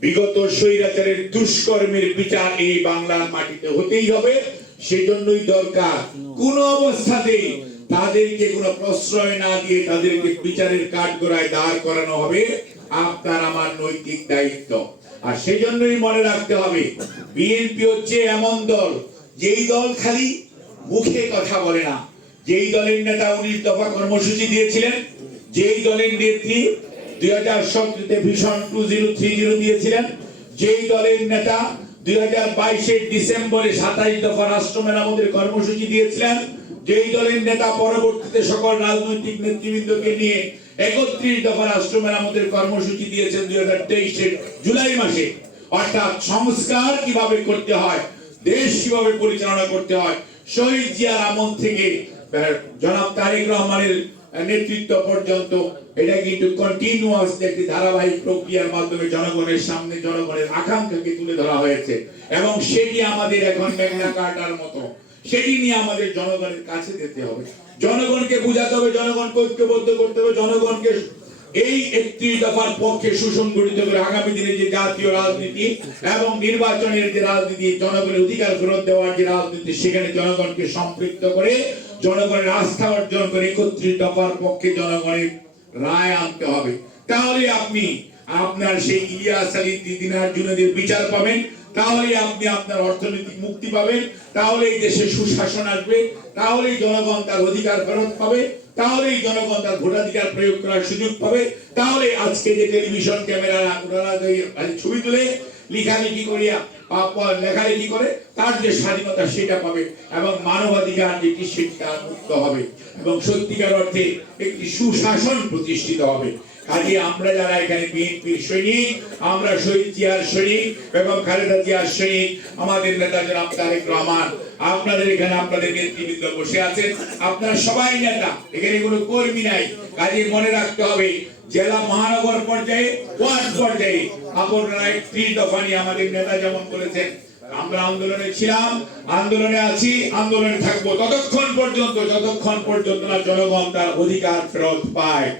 বিগত স্বৈরাচারের দুষ্কর্মের বিচার এই বাংলার মাটিতে হতেই হবে। সেজন্যই দরকার কোন অবস্থাতেই তাদেরকে কোনো প্রশ্রয় না দিয়ে তাদেরকে বিচারের কাঠগড়ায় দাঁড় করানো হবে আপনার আমার নৈতিক দায়িত্ব। আর সেজন্যই মনে রাখতে হবে বিএনপি হচ্ছে এমন দল যেই দল খালি মুখে কথা বলে না, যেই দলের নেতা 19 দফা কর্মসূচি দিয়েছিলেন, যেই দলের নেত্রী 2017-তে ভিশন 2030 দিয়েছিলেন, যেই দলের নেতা 2022-এর ডিসেম্বরে 27 দফা রাষ্ট্র মেরামতের কর্মসূচি দিয়েছিলেন, যেই দলের নেতা পরবর্তীতে সকল রাজনৈতিক নেতৃবৃন্দকে নিয়ে 31 দফা রাষ্ট্র মেরামতের কর্মসূচি দিয়েছেন 2023-এর জুলাই মাসে। অর্থাৎ সংস্কার কিভাবে করতে হয়, দেশ কিভাবে পরিচালনা করতে হয়, শহীদ জিয়ার আমল থেকে জনাব তারেক রহমানের নেতৃত্ব পর্যন্ত এটা কিন্তু কন্টিনিউয়াস একটি ধারাবাহিক প্রক্রিয়ার মাধ্যমে জনগণের সামনে জনগণের আকাঙ্ক্ষাকে তুলে ধরা হয়েছে এবং সেটি আমাদের এখন ম্যাগনা কার্টার মতো সেটি নিয়ে আমাদের জনগণের কাছে যেতে হবে, জনগণকে বোঝাতে হবে, জনগণকে ঐক্যবদ্ধ করতে হবে, জনগণকে এই 31 দফার পক্ষে সুসংগঠিত করে আগামী দিনে যে জাতীয় রাজনীতি এবং নির্বাচনের যে রাজনীতি, জনগণের অধিকার ফেরত দেওয়ার যে রাজনীতি, সেখানে জনগণকে সম্পৃক্ত করে জনগণের আস্থা অর্জন করে 31 দফার পক্ষে জনগণের রায় আনতে হবে। তাহলে আপনি আপনার সেই ইলিয়াস আলী দিনার জুনেদের বিচার পাবেন, তাহলে আপনি আপনার অর্থনৈতিক মুক্তি পাবেন, তাহলে এই দেশে সুশাসন আসবে, তাহলে জনগণ তার অধিকার ফেরত পাবে, তাহলে জনগণ তার ভোটাধিকার প্রয়োগ করার সুযোগ পাবে, তাহলে আজকে যে টেলিভিশন ক্যামেরা ছবি তুলে লেখালেখি করিয়া লেখালেখি করে তার যে স্বাধীনতা সেটা পাবে এবং মানবাধিকার যেটি সেটা মুক্ত হবে এবং সত্যিকার অর্থে একটি সুশাসন প্রতিষ্ঠিত হবে। কাজে আমরা যারা এখানে বিএনপির সৈনিক, আমরা শহীদ জিয়ার সৈনিক এবং খালেদা জিয়ার সৈনিক, আমাদের নেতা জনাব তারেক রহমান, আপনাদের এখানে আপনাদের নেতৃবৃন্দ বসে আছেন, আপনারা সবাই নেতা, এখানে কোনো কর্মী নাই। কাজে মনে রাখতে হবে জেলা মহানগর পর্যায়ে, ওয়ার্ড পর্যায়ে আপনারা 31 দফা নিয়ে আমাদের নেতা যেমন বলেছেন আমরা আন্দোলনে ছিলাম, আন্দোলনে আছি, আন্দোলনে থাকবো ততক্ষণ পর্যন্ত যতক্ষণ পর্যন্ত না জনগণ তার অধিকার ফেরত পায়।